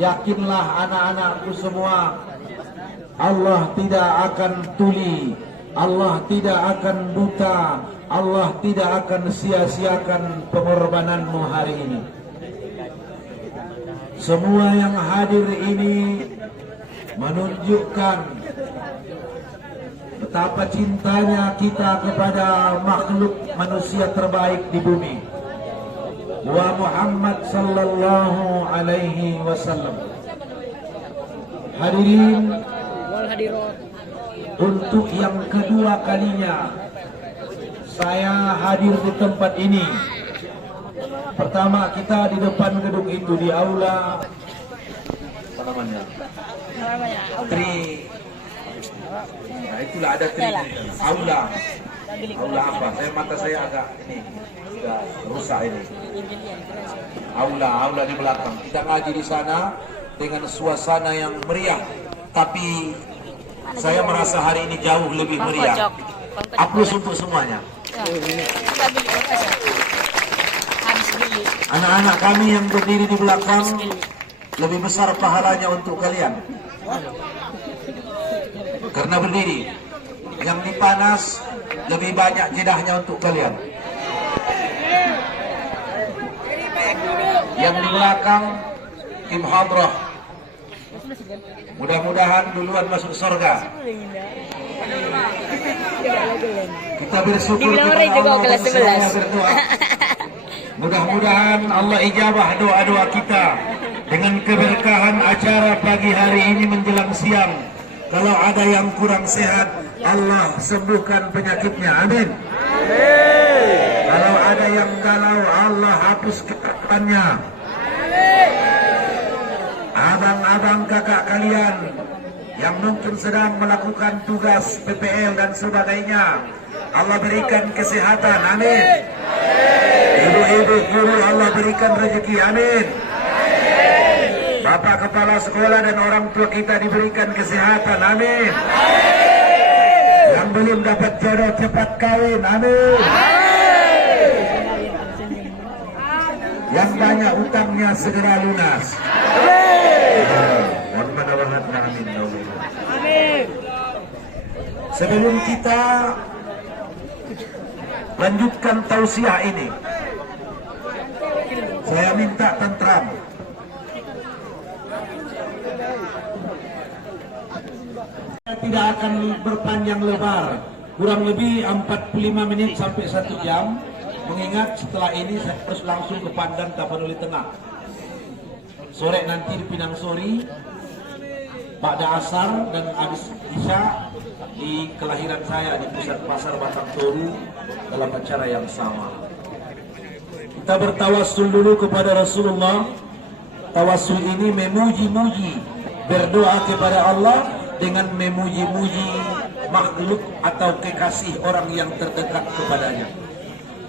yakinlah anak-anakku semua, Allah tidak akan tuli, Allah tidak akan buta, Allah tidak akan sia-siakan pengorbananmu hari ini. Semua yang hadir ini menunjukkan betapa cintanya kita kepada makhluk manusia terbaik di bumi, wa Muhammad sallallahu alaihi wasallam. Hadirin, untuk yang kedua kalinya saya hadir di tempat ini. Pertama kita di depan gedung itu, di aula apa namanya? Nah itulah ada tri. Aula. Aula apa? Mata saya agak ini sudah rusak ini. Aula di belakang. Kita ngaji di sana dengan suasana yang meriah. Tapi saya merasa hari ini jauh lebih meriah. Aplaus untuk semuanya. Anak-anak kami yang berdiri di belakang, lebih besar pahalanya untuk kalian karena berdiri. Yang dipanas lebih banyak jedahnya untuk kalian. Yang di belakang tim hadrah, mudah-mudahan duluan masuk surga. Kita bersyukur kepada Allah dan semuanya berdoa. Mudah-mudahan Allah ijabah doa-doa kita dengan keberkahan acara pagi hari ini menjelang siang. Kalau ada yang kurang sehat, Allah sembuhkan penyakitnya. Amin. Kalau ada yang galau, Allah hapus kekerasannya. Abang-abang kakak kalian yang mungkin sedang melakukan tugas PPL dan sebagainya, Allah berikan kesehatan. Amin. Ibu-ibu guru Allah berikan rezeki. Amin. Bapak kepala sekolah dan orang tua kita diberikan kesehatan. Amin. Yang belum dapat jodoh cepat kawin. Amin. Yang banyak utangnya segera lunas. Amin. Sebelum kita lanjutkan tausiah ini, saya minta tentram. Saya tidak akan berpanjang lebar, kurang lebih 45 menit sampai 1 jam. Mengingat setelah ini saya harus langsung ke Pandan Tapanuli Tengah. Sore nanti di Pinang Sori, Ba'da Asar dan habis Isya di kelahiran saya di pusat pasar Batang Toru dalam acara yang sama. Kita bertawassul dulu kepada Rasulullah. Tawassul ini memuji-muji, berdoa kepada Allah dengan memuji-muji makhluk atau kekasih orang yang terdekat kepadanya.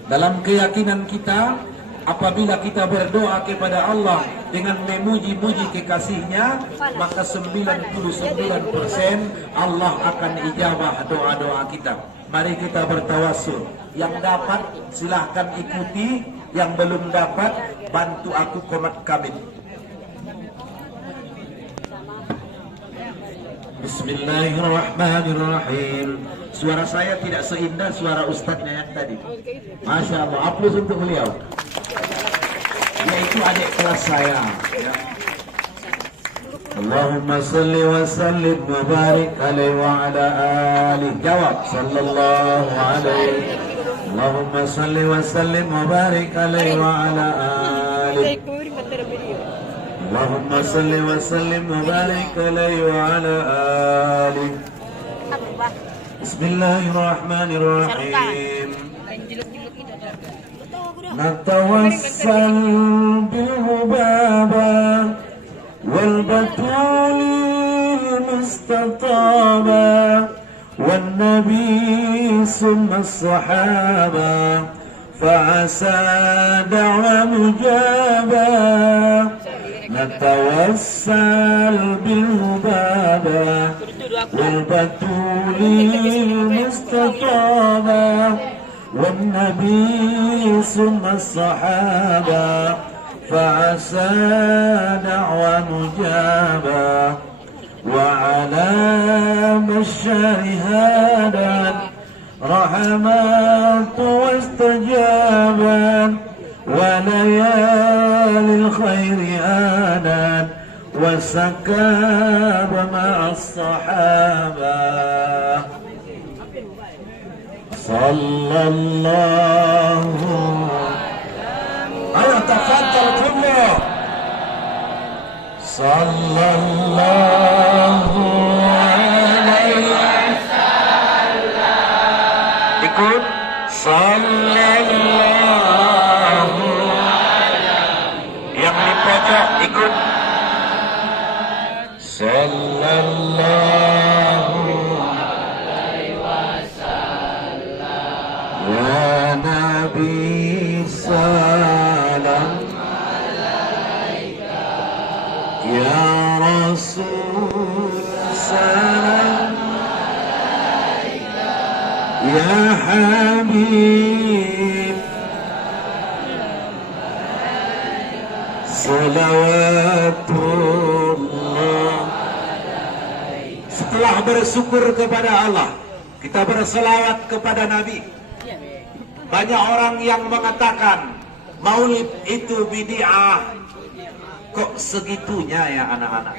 Dalam keyakinan kita, apabila kita berdoa kepada Allah dengan memuji-muji kekasihnya, maka 99% Allah akan ijabah doa-doa kita. Mari kita bertawassul. Yang dapat silahkan ikuti, yang belum dapat bantu aku komat kamit. Bismillahirrahmanirrahim. Suara saya tidak seindah suara ustadznya yang tadi. Masya Allah, aplaus untuk beliau. Yaitu adik kelas saya. Allahumma salli wa sallim wa barik alaihi wa ala alihi. Jawab, sallallahu alaihi. Allahumma salli wa sallim wa barik alaihi wa ala alihi. Allahumma salli wa sallim wa barik alaihi wa ala alihi. Bismillahirrahmanirrahim. Natawassal bil hubaba wal batul mustataba wan nabi summa sahaba fa'asa da'wa mujaba. Natawassal bil hubaba wal batul mustataba wan nabi summa sahaba fa'asa da'wa مجابا وعلى بشرها دان رحمات واستجابا وليالي الخير آنان وسكاب مع الصحابة صلى الله أنا تفضل كله صلى الله عليه وسلم ikut sallallahu yang di pojok ikut sallallahu alaihi wasallam ya nabi salam ya rasul salam ya habib salawatullah. Setelah bersyukur kepada Allah, kita berselawat kepada Nabi. Banyak orang yang mengatakan maulid itu bid'ah. Kok segitunya ya anak-anak?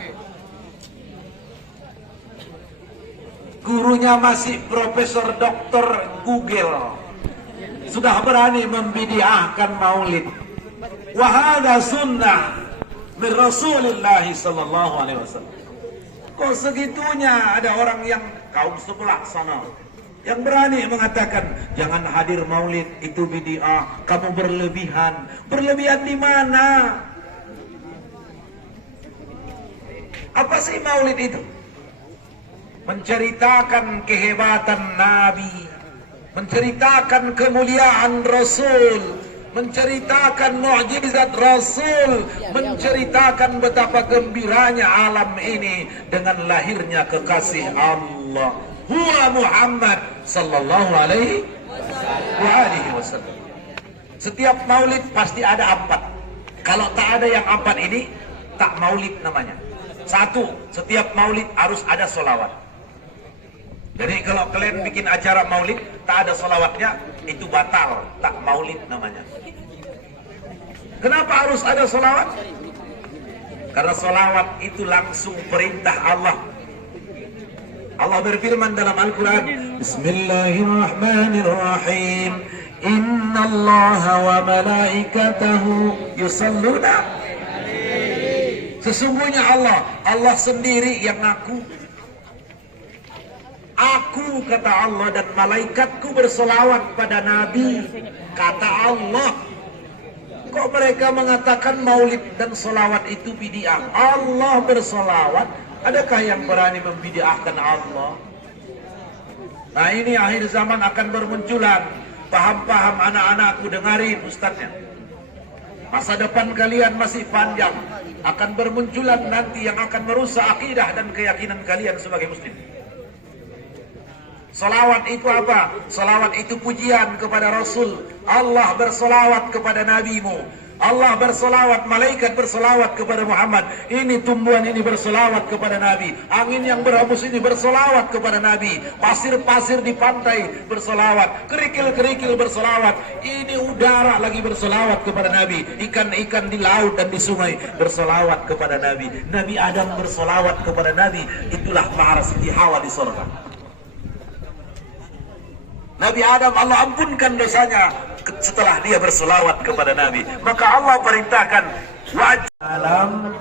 Gurunya masih Profesor Doktor Google sudah berani membidiahkan maulid. Wahada sunnah min Rasulullah sallallahu alaihi wasallam. Kok segitunya ada orang yang kaum sebelah sana yang berani mengatakan jangan hadir maulid itu bidiah, kamu berlebihan. Berlebihan di mana? Apa sih maulid itu? Menceritakan kehebatan Nabi, menceritakan kemuliaan Rasul, menceritakan mukjizat Rasul, menceritakan betapa gembiranya alam ini dengan lahirnya kekasih Allah, huwa Muhammad sallallahu alaihi wasallam. Setiap maulid pasti ada 4. Kalau tak ada yang 4 ini, tak maulid namanya. 1, setiap maulid harus ada sholawat. Jadi kalau kalian bikin acara maulid tak ada sholawatnya, itu batal, tak maulid namanya. Kenapa harus ada sholawat? Karena sholawat itu langsung perintah Allah. Allah berfirman dalam Al-Quran, Bismillahirrahmanirrahim, Inna allaha wa malaikatahu yusalluna. Sesungguhnya Allah sendiri yang ngaku. Aku, kata Allah, dan malaikatku bersolawat pada Nabi, kata Allah. Kok mereka mengatakan maulid dan solawat itu bid'ah? Allah bersolawat, adakah yang berani membidiahkan Allah? Nah ini akhir zaman akan bermunculan. Paham-paham anak-anakku, dengarin ustadznya. Masa depan kalian masih panjang. Akan bermunculan nanti yang akan merusak akidah dan keyakinan kalian sebagai muslim. Salawat itu apa? Salawat itu pujian kepada Rasul. Allah bersalawat kepada nabimu. Allah bersalawat, malaikat bersalawat kepada Muhammad. Ini tumbuhan ini bersalawat kepada Nabi. Angin yang berhembus ini bersalawat kepada Nabi. Pasir-pasir di pantai bersalawat. Kerikil-kerikil bersalawat. Ini udara lagi bersalawat kepada Nabi. Ikan-ikan di laut dan di sungai bersalawat kepada Nabi. Nabi Adam bersalawat kepada Nabi. Itulah mahar Siti Hawa di surga. Nabi Adam Allah ampunkan dosanya setelah dia berselawat kepada Nabi. Maka Allah perintahkan wa'alam.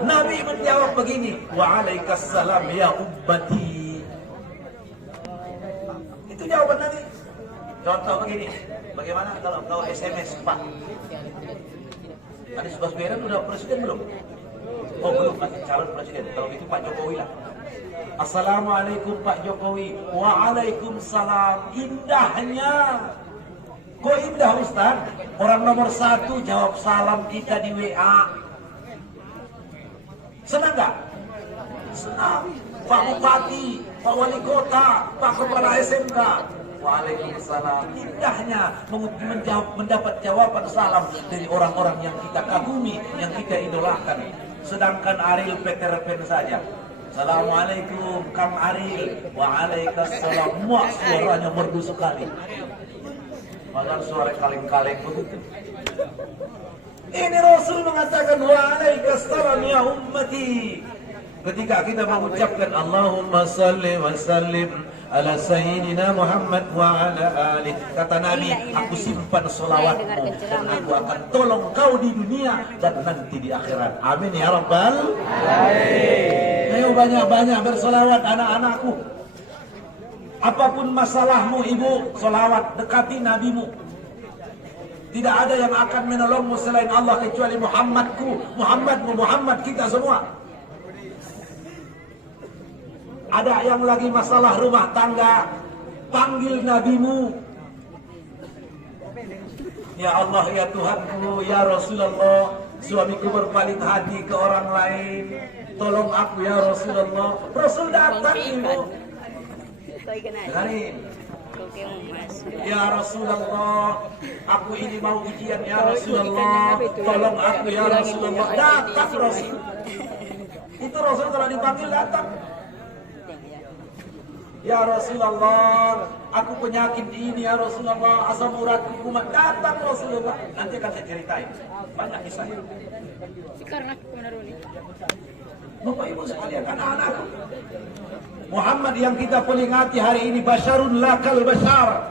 Nabi menjawab begini, wa'alaikassalam ya ummati. Itu jawaban Nabi. Contoh begini, bagaimana kalau SMS Pak? Anies Baswedan udah presiden belum? Oh belum, masih calon presiden. Kalau itu Pak Jokowi lah. Assalamualaikum Pak Jokowi. Waalaikumsalam. Indahnya. Kok indah Ustaz? Orang nomor 1 jawab salam kita di WA. Senang gak? Senang. Pak Bupati, Pak Wali Kota, Pak Kepala SMK. Waalaikumsalam. Indahnya mendapat jawaban salam dari orang-orang yang kita kagumi, yang kita idolakan. Sedangkan Ariel Peter Pan saja. Assalamualaikum Kang Ariel. Waalaikumsalam. Muak suaranya merdu sekali. Padahal suara kaleng-kaleng begitu. Ini Rasul mengatakan waalaikumsalam ya ummati. Ketika kita mengucapkan Allahumma salli wa sallim ala sayyidina Muhammad wa ala alih, kata Nabi, aku simpan selawatmu dan aku akan tolong kau di dunia dan nanti di akhirat. Amin ya rabbal alamin. Ayo banyak-banyak berselawat anak-anakku. Apapun masalahmu ibu, selawat, dekati nabimu. Tidak ada yang akan menolongmu selain Allah kecuali Muhammadku, Muhammadmu, Muhammad kita semua. Ada yang lagi masalah rumah tangga, panggil nabimu. Ya Allah, ya Tuhanku, ya Rasulullah, suamiku berpaling hati ke orang lain. Tolong aku ya Rasulullah. Rasul datang ibu. Dengarin. Ya Rasulullah, aku ini mau ujian ya Rasulullah. Tolong aku ya Rasulullah. Datang Rasul. Itu Rasul kalau dipanggil datang. Ya Rasulullah, aku penyakit ini ya Rasulullah, asam uratku kumat. Datang Rasulullah. Nanti akan saya ceritain banyak kisahnya. Karena menaruni. Bapak Ibu sekalian, anak-anakku, Muhammad yang kita peringati hari ini basyarun lakal basyar.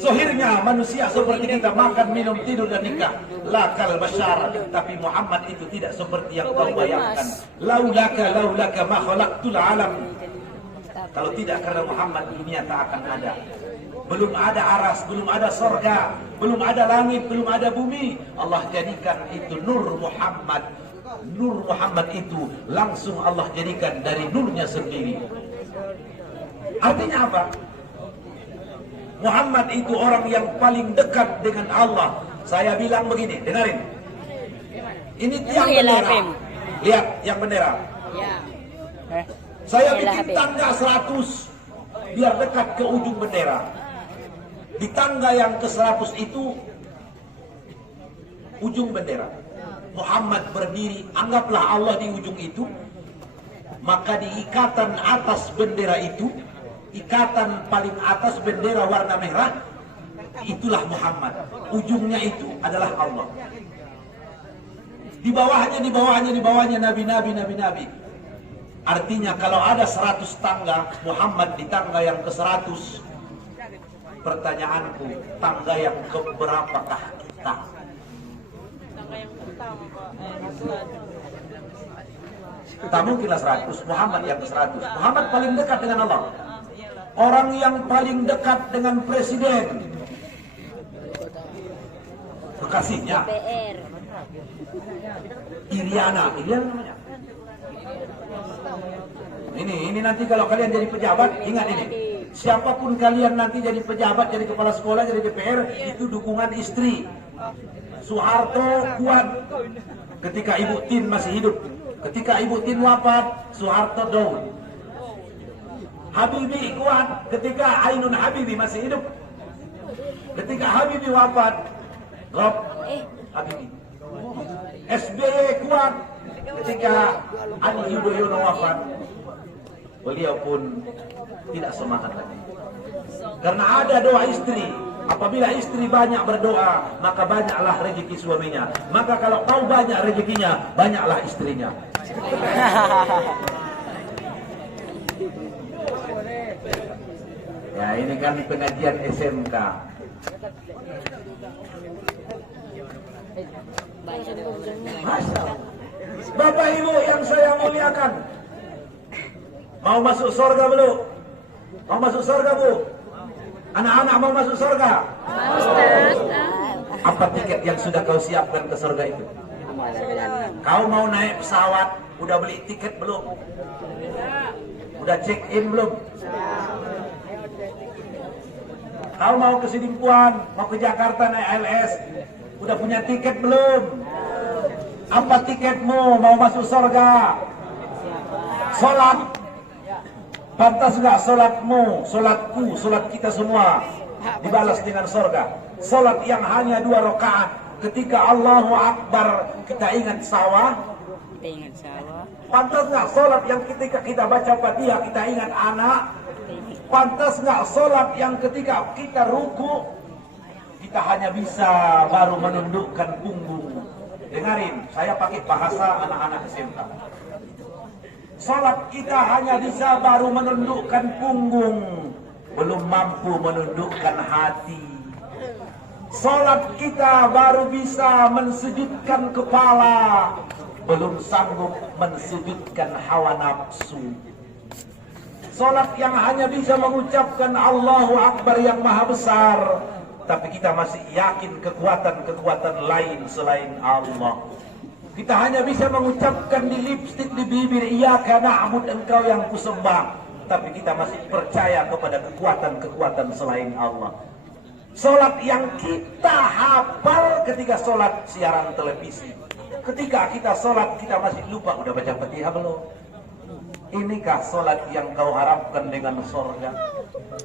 Sohirnya manusia seperti kita, makan, minum, tidur dan nikah. Lakal basyar. Tapi Muhammad itu tidak seperti yang kau bayangkan. Laulaka ma khalaqtul alam. Kalau tidak karena Muhammad, dunia tak akan ada. Belum ada aras, belum ada sorga, belum ada langit, belum ada bumi. Allah jadikan itu nur Muhammad. Nur Muhammad itu langsung Allah jadikan dari nurnya sendiri. Artinya apa? Muhammad itu orang yang paling dekat dengan Allah. Saya bilang begini, dengarin. Ini tiang bendera. Lihat tiang bendera. Ya. Saya bikin tangga 100 biar dekat ke ujung bendera. Di tangga yang ke 100 itu ujung bendera. Muhammad berdiri, anggaplah Allah di ujung itu. Maka di ikatan atas bendera itu, ikatan paling atas bendera warna merah, itulah Muhammad. Ujungnya itu adalah Allah. Di bawahnya nabi-nabi. Artinya kalau ada 100 tangga, Muhammad di tangga yang ke-100. Pertanyaanku, tangga yang keberapakah kita? Tangga yang pertama, Pak. Tak mungkinlah 100, Muhammad yang ke-100. Muhammad paling dekat dengan Allah. Orang yang paling dekat dengan presiden. Kekasihnya. Iriana namanya. Ini nanti kalau kalian jadi pejabat, ingat ini. Siapapun kalian nanti jadi pejabat, jadi kepala sekolah, jadi DPR, itu dukungan istri. Soeharto kuat ketika Ibu Tin masih hidup. Ketika Ibu Tin wafat, Soeharto down. Habibie kuat ketika Ainun Habibie masih hidup. Ketika Habibie wafat, drop Habibie. SBY kuat ketika Ani Yudhoyono wafat. Beliau pun tidak semangat lagi. Karena ada doa istri. Apabila istri banyak berdoa, maka banyaklah rezeki suaminya. Maka kalau kau banyak rezekinya, banyaklah istrinya. Ya, ini kan pengajian SMK. Masya Allah. Bapak Ibu yang saya muliakan, mau masuk surga belum? Mau masuk surga Bu? Anak-anak mau masuk surga? Apa tiket yang sudah kau siapkan ke surga itu? Kau mau naik pesawat, udah beli tiket belum? Udah check in belum? Kau mau ke Sidimpuan, mau ke Jakarta naik ALS, udah punya tiket belum? Apa tiketmu mau masuk surga? Sholat. Pantas nggak solatmu, solatku, solat kita semua dibalas dengan sorga? Solat yang hanya 2 rakaat, ketika Allahu Akbar kita ingat sawah. Kita ingat sawah. Pantas nggak solat yang ketika kita baca Fatihah kita ingat anak? Pantas nggak solat yang ketika kita ruku kita hanya bisa baru menundukkan punggung? Dengarin, saya pakai bahasa anak-anak SMK. Salat kita hanya bisa baru menundukkan punggung, belum mampu menundukkan hati. Salat kita baru bisa mensujudkan kepala, belum sanggup mensujudkan hawa nafsu. Salat yang hanya bisa mengucapkan Allahu Akbar yang maha besar, tapi kita masih yakin kekuatan-kekuatan lain selain Allah. Kita hanya bisa mengucapkan di lipstik, di bibir, Iyyaka na'budu, engkau yang kusembah, tapi kita masih percaya kepada kekuatan-kekuatan selain Allah. Salat yang kita hafal ketika salat siaran televisi. Ketika kita salat kita masih lupa udah baca Fatihah belum? Inikah salat yang kau harapkan dengan surga?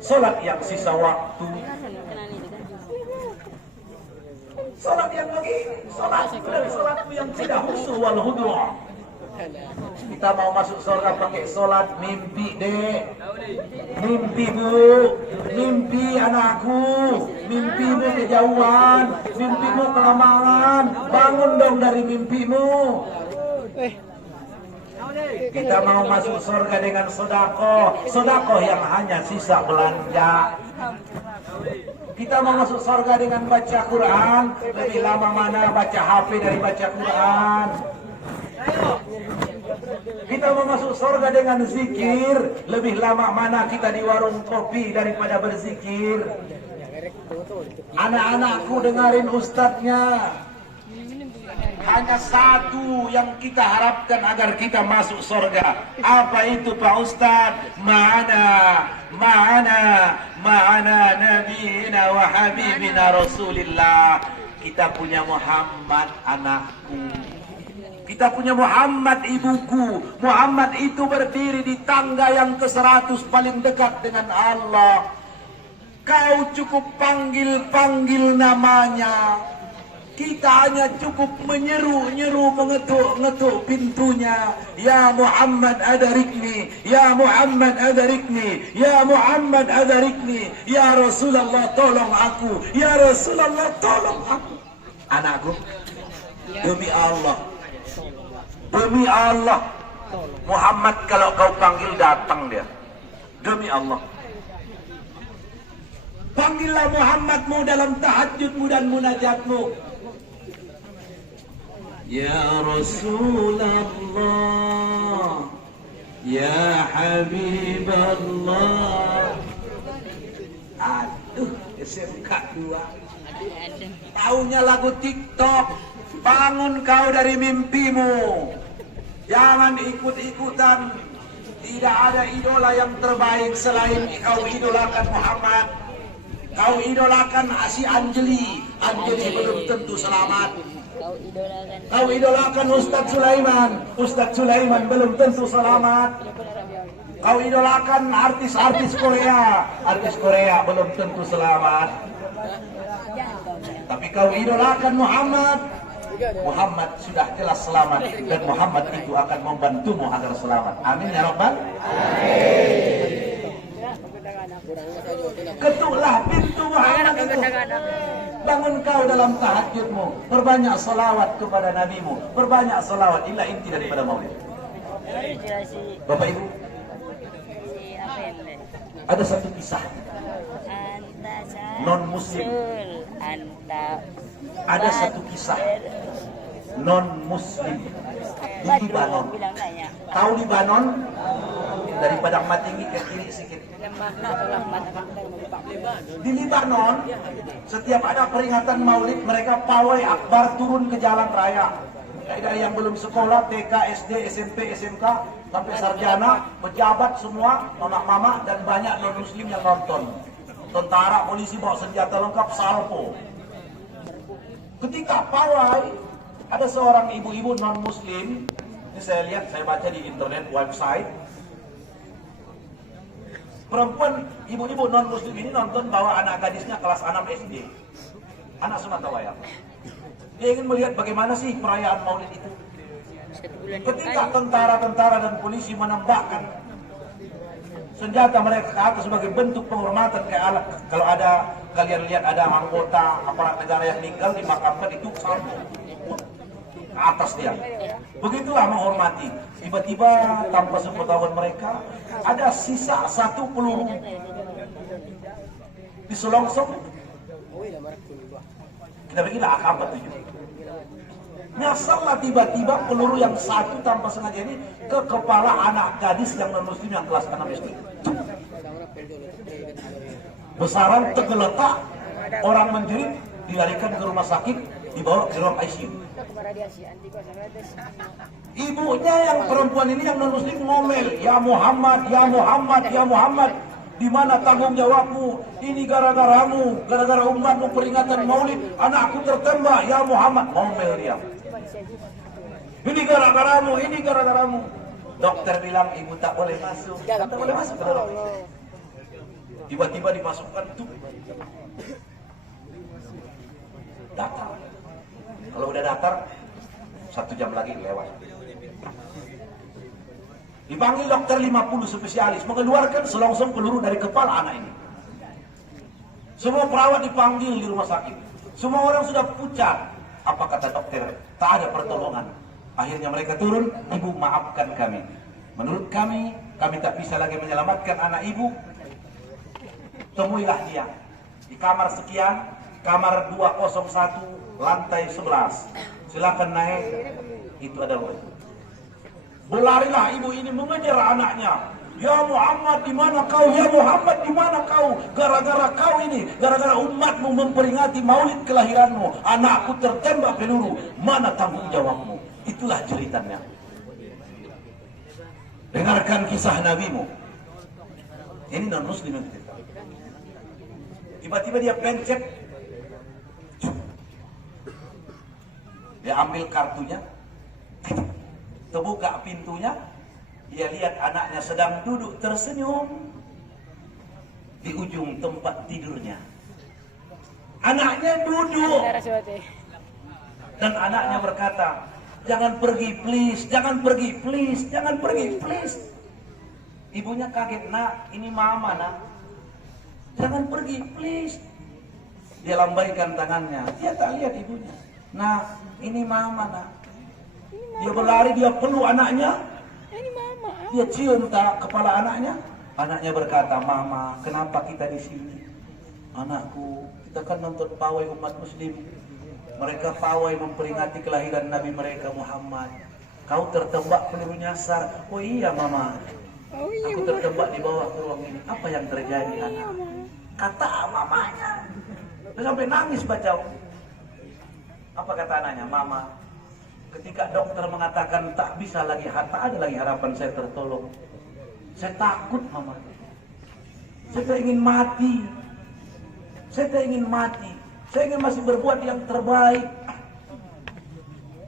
Salat yang sisa waktu. Salat yang begini, salat dari salatmu yang tidak khusyuk wal khudu'. Kita mau masuk surga pakai salat, mimpi dek, mimpi bu, mimpi anakku, mimpimu kejauhan, mimpimu kelamaan, bangun dong dari mimpimu. Kita mau masuk surga dengan sedekah, sedekah yang hanya sisa belanja. Kita mau masuk surga dengan baca Quran, lebih lama mana baca HP dari baca Quran. Kita mau masuk surga dengan zikir, lebih lama mana kita di warung kopi daripada berzikir. Anak-anakku dengarin ustadznya. Hanya satu yang kita harapkan agar kita masuk surga. Apa itu Pak Ustadz? Ma'ana nabiyina wa habibina Rasulillah. Kita punya Muhammad anakku. Kita punya Muhammad ibuku. Muhammad itu berdiri di tangga yang ke-100 paling dekat dengan Allah. Kau cukup panggil namanya. Kita hanya cukup menyeru, mengetuk pintunya. Ya Muhammad adarikni, ya Muhammad adarikni, ya Muhammad adarikni, ya Rasulullah tolong aku, ya Rasulullah tolong aku. Anakku, demi Allah, Muhammad kalau kau panggil datang dia. Demi Allah. Panggillah Muhammadmu dalam tahajudmu dan munajatmu. Ya Rasulullah, ya Habiballah. Aduh, SMK 2. Taunya lagu TikTok. Bangun kau dari mimpimu. Jangan ikut-ikutan. Tidak ada idola yang terbaik selain kau idolakan Muhammad. Kau idolakan si Anjeli. Anjeli belum tentu selamat. Kau idolakan Ustadz Sulaiman belum tentu selamat. Kau idolakan artis Korea belum tentu selamat. Tapi kau idolakan Muhammad sudah jelas selamat, dan Muhammad itu akan membantumu agar selamat. Amin ya Rabbal. Ketuklah pintu Muhammad itu. Bangun kau dalam tahajudmu, perbanyak salawat kepada nabimu, perbanyak salawat. Inilah inti daripada maulid. Bapak Ibu, ada satu kisah non muslim. Ada satu kisah non muslim di Libanon. Tahu Libanon? Dari Padang Matinggi ke kiri sedikit. Di Libanon, setiap ada peringatan maulid, mereka pawai akbar turun ke jalan raya. Dari yang belum sekolah, TK, SD, SMP, SMK, sampai sarjana, pejabat semua, nona mama, dan banyak non muslim yang nonton. Tentara, polisi bawa senjata lengkap, salpo. Ketika pawai, ada seorang ibu-ibu non muslim. Ini saya lihat, saya baca di internet website. Perempuan, ibu-ibu non-muslim ini nonton bawa anak gadisnya kelas 6 SD. Anak Sumatera. Dia ingin melihat bagaimana sih perayaan Maulid itu. Ketika tentara-tentara dan polisi menembakkan senjata mereka ke atas sebagai bentuk penghormatan kayak alat. Kalau ada, kalian lihat ada anggota aparat negara yang meninggal dimakamkan, itu sambung ke atas dia. Begitulah menghormati. Tiba-tiba tanpa sepengetahuan mereka ada sisa satu peluru di selongsong. Kita bikinlah AK-47. Nyasallah tiba-tiba peluru yang satu tanpa sengaja ini ke kepala anak gadis yang non-muslim yang kelas 6 SD. Besaran tergeletak, orang menjerit, dilarikan ke rumah sakit, dibawa ke ruang ICU. Ibunya yang perempuan ini yang non-muslim ngomel, "Ya Muhammad, ya Muhammad, ya Muhammad, di mana tanggung jawabmu? Ini gara-garamu, gara-gara umatmu peringatan Maulid, anakku tertembak, ya Muhammad." Ngomel dia. "Ini gara-garamu, ini gara-garamu." Dokter bilang, "Ibu tak boleh masuk." Tak boleh masuk. Tiba-tiba dimasukkan tuh. Datar. Kalau udah datar, 1 jam lagi lewat. Dipanggil dokter 50 spesialis, mengeluarkan selongsong peluru dari kepala anak ini. Semua perawat dipanggil di rumah sakit. Semua orang sudah pucat. Apa kata dokter? Tak ada pertolongan. Akhirnya mereka turun, "Ibu, maafkan kami. Menurut kami tak bisa lagi menyelamatkan anak ibu. Temuilah dia di kamar sekian, kamar 201, lantai 11. Silakan naik." Itu adalah itu. Berlarilah ibu ini mengejar anaknya. "Ya Muhammad, di mana kau? Ya Muhammad, di mana kau? Gara-gara kau ini, gara-gara umatmu memperingati Maulid kelahiranmu, anakku tertembak peluru. Mana tanggung jawabmu?" Itulah ceritanya. Dengarkan kisah nabimu. Ini non-muslim yang cerita. Tiba-tiba dia pencet, dia ambil kartunya, terbuka pintunya, dia lihat anaknya sedang duduk tersenyum di ujung tempat tidurnya. Anaknya duduk dan anaknya berkata, "Jangan pergi please, jangan pergi please, jangan pergi please." Ibunya kaget, "Nak, ini mama nak. Jangan pergi please." Dia lambaikan tangannya, dia tak lihat ibunya. "Nah, ini mama nak." Dia berlari, dia peluk anaknya. Ini mama. Dia cium tak kepala anaknya. Anaknya berkata, "Mama, kenapa kita di sini?" "Anakku, kita kan nonton pawai umat muslim. Mereka pawai memperingati kelahiran Nabi mereka Muhammad. Kau tertembak peluru nyasar." "Oh iya mama, aku tertembak di bawah ruang ini. Apa yang terjadi anak?" Kata mamanya. Dia sampai nangis baca. Apa kata anaknya? "Mama, ketika dokter mengatakan tak bisa lagi, tak ada lagi harapan saya tertolong. Saya takut mama. Saya tak ingin mati. Saya tak ingin mati. Saya ingin masih berbuat yang terbaik.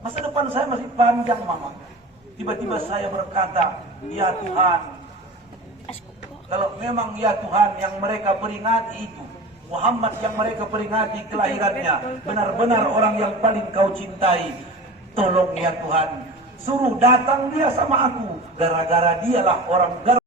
Masa depan saya masih panjang mama." Tiba-tiba saya berkata, "Ya Tuhan, kalau memang ya Tuhan yang mereka peringati itu, Muhammad yang mereka peringati kelahirannya, benar-benar orang yang paling kau cintai. Tolong ya Tuhan, suruh datang dia sama aku. Gara-gara dialah orang